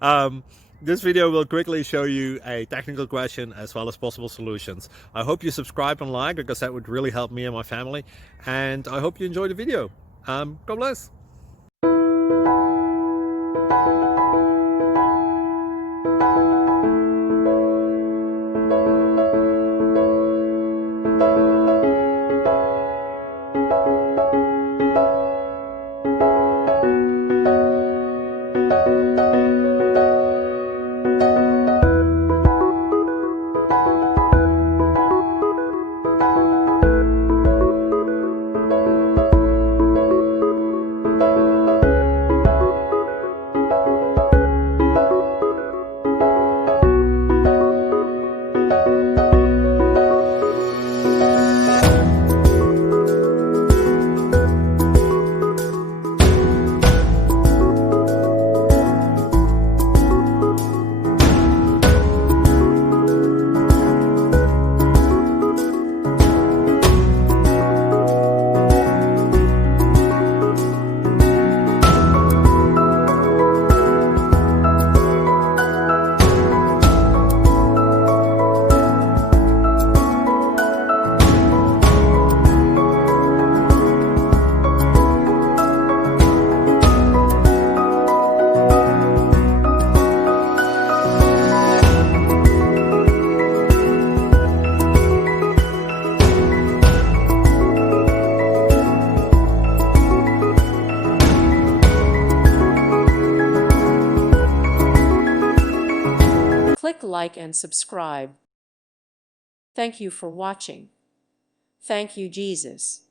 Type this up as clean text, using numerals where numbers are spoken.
um, this video will quickly show you a technical question as well as possible solutions. I hope you subscribe and like, because that would really help me and my family. And I hope you enjoy the video. God bless. Click like and subscribe. Thank you for watching. Thank you, Jesus.